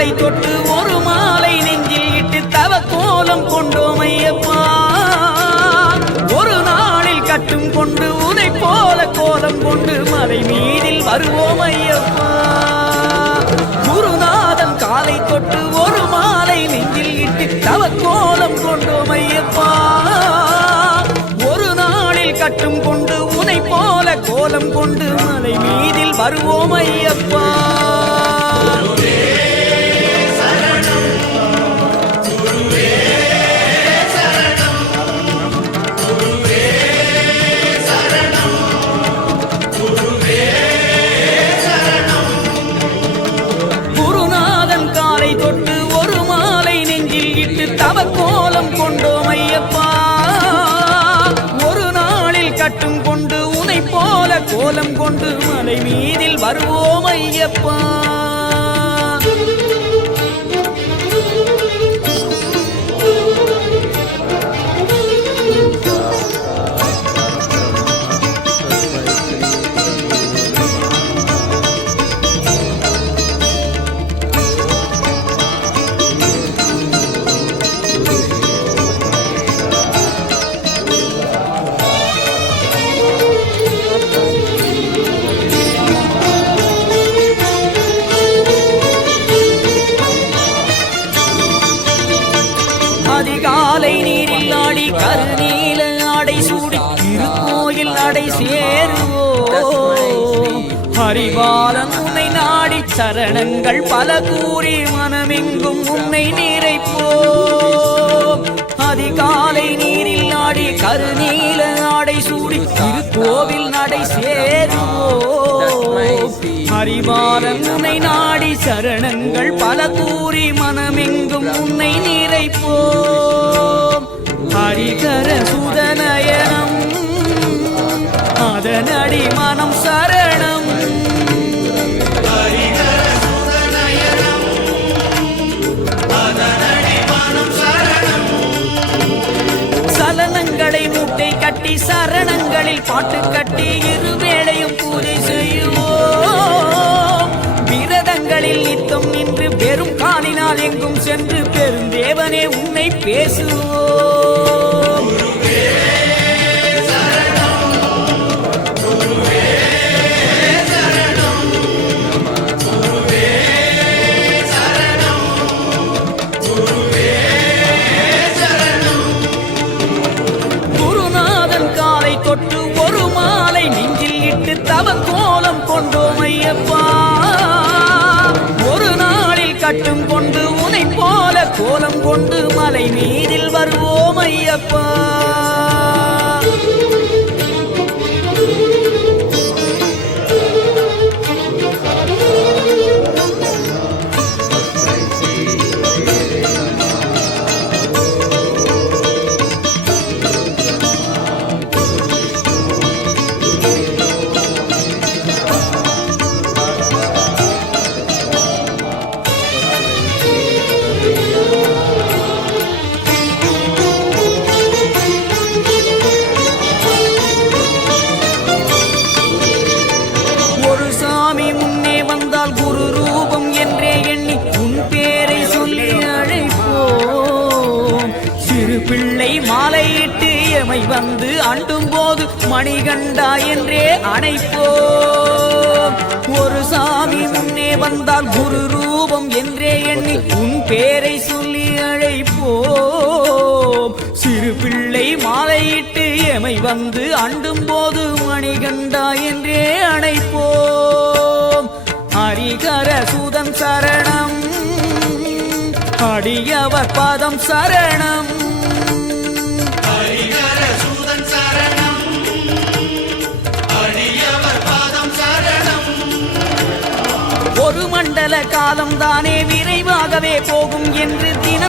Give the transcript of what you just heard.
காலை தொட்டு ஒரு மாலை நெஞ்சில் இட்டு தவ கோலம் கொண்டோம் ஐயப்பா. ஒரு நாளில் கட்டும் கொண்டு உதை போல கோலம் கொண்டு மலை மீதில் வருவோம் ஐயப்பா. குருநாதன் காலை தொட்டு ஒரு மாலை நெஞ்சில் இட்டு தவ கோலம் கொண்டோம் ஐயப்பா. ஒரு நாளில் கட்டும் கொண்டு உனை போல கோலம் கொண்டு மலை மீதில் வருவோம் ஐயப்பா. குருநாதன் காலை தொட்டு ஒரு மாலை நெஞ்சில் இட்டு தவ கோலம் கொண்டோம் ஐயப்பா. ஒரு நாளில் கட்டும் கொண்டு உனை போல கோலம் கொண்டு மலை மீதில் வருவோம் ஐயப்பா. அதிகாலை நீரில் ஆடி கருநீல ஆடை சூடி திருக்கோயில் நடை சேருவோம். ஹரிபாலன் உன்னை நாடி சரணங்கள் பல கூறி மனமெங்கும் உன்னை நிறைப்போம். அதிகாலை நீரில் ஆடி கருநீல ஆடை சூடி திருக்கோவில் நடை சேருவோம். ஹரிபாலன் உன்னை நாடி சரணங்கள் பல கூறி மனமெங்கும் உன்னை நிறைப்போம். ஹரிகர சுதநயனம் அதனடி மனம் சரணம். ஹரிகர சுதநயனம் அதனடி மனம் சரணம். சலனங்களை மூட்டை கட்டி சரணங்களில் பாட்டு கட்டி இருவேளையும் பூஜை செய்யுவோம். விரதங்களில் நித்தம் நின்று பெரும் காலினால் எங்கும் சென்று பெருந்தேவனே உன்னை பேசுவோம். குருநாதன் காலை தொட்டு ஒரு மாலை நெஞ்சில் இட்டு தவ கோலம் கொண்டோம் ஐயப்பா. ஒரு நாளில் கட்டும் கொண்டு உனை போல கோலம் கொண்டு மலை மீதில் வருவோம் ஐயப்பா. குரு ரூபம் என்றே எண்ணி உன் பேரை சொல்லி அழைப்போம். சிறு பிள்ளை மாலையிட்டு எமை வந்து அண்டும் போது மணிகண்டா என்றே அணைப்போம். ஒரு சாமி முன்னே வந்தால் குரு ரூபம் என்றே எண்ணி உன் பேரை சொல்லி அழைப்போம். சிறு பிள்ளை மாலையிட்டு எமை வந்து அண்டும் போது மணிகண்டா என்றே அணைப்போம். ஹரிகர சுதன் சரணம் அடியவர் பாதம் சரணம். ஹரிகர சுதன் சரணம் அடியவர் பாதம் சரணம். ஒரு மண்டல காலம் தானே விரைவாகவே போகும் என்று தினம்